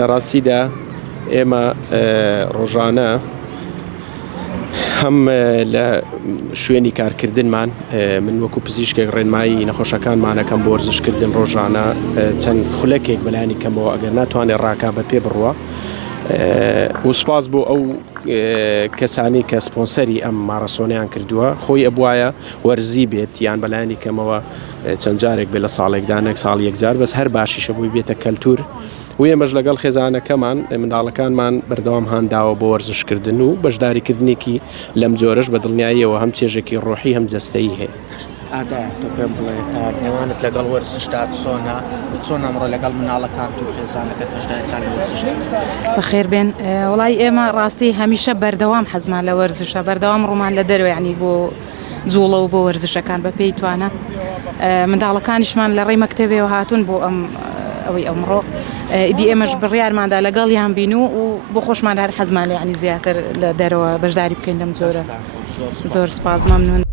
لە ڕاستیدا ئێمە ڕۆژانە هەم لە شوێنی کارکردنمان من وەکو پزیشکێک ڕێنمایی نەخۆشەکانمانەکەم بۆ وەرزشکردن ڕۆژانە چەند خولەکێک بەلایانی کەمەوە ئەگەر ناتوانێت ڕاکا بە پێ بڕوە وسپاس بۆ ئەو کەسانی کە سپۆنسەری ئەم مارەسۆنیان کردووە خۆی ئەبوایە وەرزی بێت یان بەلایانی کەمەوە چەند جارێک بێ لە ساڵێکدانێک ساڵ یەکجار بەس هەر باشیشە بووی بێتە کەلتور و ئێمەش لەگەڵ خێزانەکەمان منداڵەکانمان بەردەوام هانداوە بۆ وەرزشکردن و بەشداریکردنێکی لەم جۆرەش بە دڵنیاییەوە هەم چێژێکی ڕۆحی هەم جەستەیی هەیە. ئادا تۆ پێم بڵێ نێوانت لەگەڵ وەرزشدا چۆن ئەمڕۆ لەگەڵ مناڵەکان و خێزانەکەت بەشداریتان لە وەرزش بەخێر بێن وڵای ئێمە ڕاستی هەمیشە بەردەوام حەزمان لە وەرزشە بەردەوام ڕوومان لە دەروە یعنی بۆ جوڵە و بۆ وەرزشەکان بە پێی توانە منداڵەکانیشمان لە ڕێی مەکتەبێەوە هاتوون بۆ ئەوەی ئەمڕۆ ئیدی ئێمەش بڕیارماندا لەگەڵیان بین و بۆ خۆشمان هەر حەزمان لە ینی زیاتر لە دەرەوە بەشداری بکەین لەم جۆرە زۆر سپاس مەمنون.